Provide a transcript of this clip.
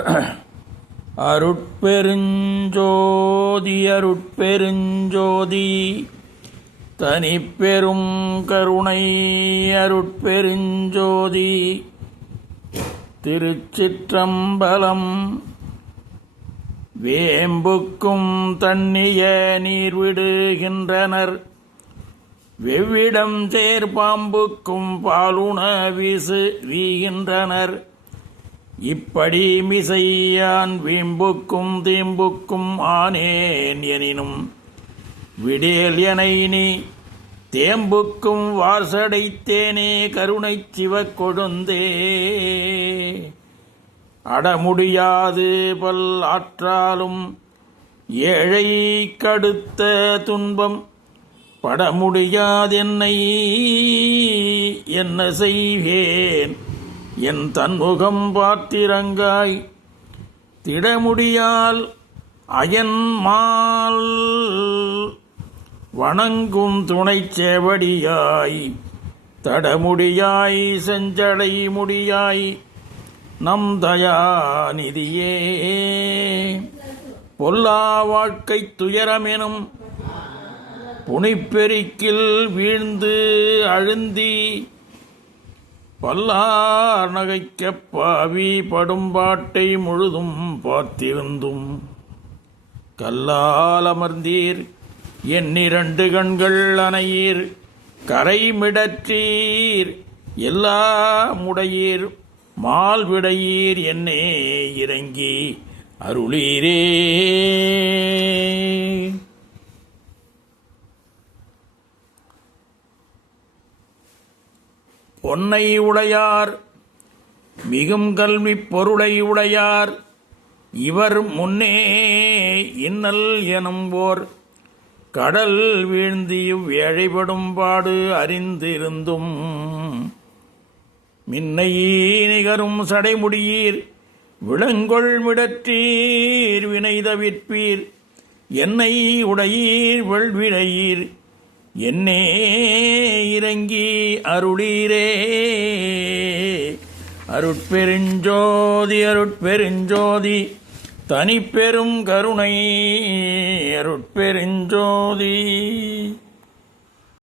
அருட்பெருஞ்சோதி அருட்பெருஞ்சோதி தனிப்பெரும் கருணை அருட்பெருஞ்சோதி திருச்சிற்றம்பலம் வேம்புக்கும் தண்ணிய நீர் விடுகின்றனர். வெவ்விடம் சேர்பாம்புக்கும் பாலுண வீசு வீகின்றனர். இப்படி மிசையான் வீம்புக்கும் தீம்புக்கும் ஆனேன் எனினும் விடேல் எனை நீ தேம்புக்கும் வாசடைத்தேனே கருணை சிவக் கொழுந்தே அடமுடியாது பல் ஆற்றாலும் ஏழை கடுத்த துன்பம் படமுடியாதென்னை என்ன செய்வேன்? என் தன்முகம் பார்த்திரங்காய் திடமுடியால் அயன்மால் வணங்கும் துணைச் சேவடியாய். தடமுடியாய் செஞ்சடை முடியாய். நம் தயாநிதியே. பொல்லா வாழ்க்கை துயரமெனும் புனிப்பெருக்கில் வீழ்ந்து அழுந்தி பல்லார் நகைக்கப் பாவி படும்பாட்டை முழுதும் பார்த்திருந்தும். கல்லால் அமர்ந்தீர் எண்ணிரண்டு கண்கள் அணையீர் கரைமிடற்றீர் எல்லா முடையீர் மால்விடையீர் என்னே இறங்கி அருளீரே. பொன்னை உடையார் மிகும் கல்வி பொருளை உடையார் இவர் முன்னே இன்னல் எனும்போர். கடல் வீழ்ந்து இவ்வேழைப்படும் பாடு அறிந்திருந்தும் மின்னையே நிகரும் சடைமுடியீர் விளங்கொள் மிடற்றீர் வினை தவிர்ப்பீர். என்னை உடையீர் வெள்விடையீர் என்னே இறங்கி அருளீரே. அருட்பெருஞ்சோதி அருட்பெருஞ்சோதி தனிப்பெரும் கருணை அருட்பெருஞ்சோதி.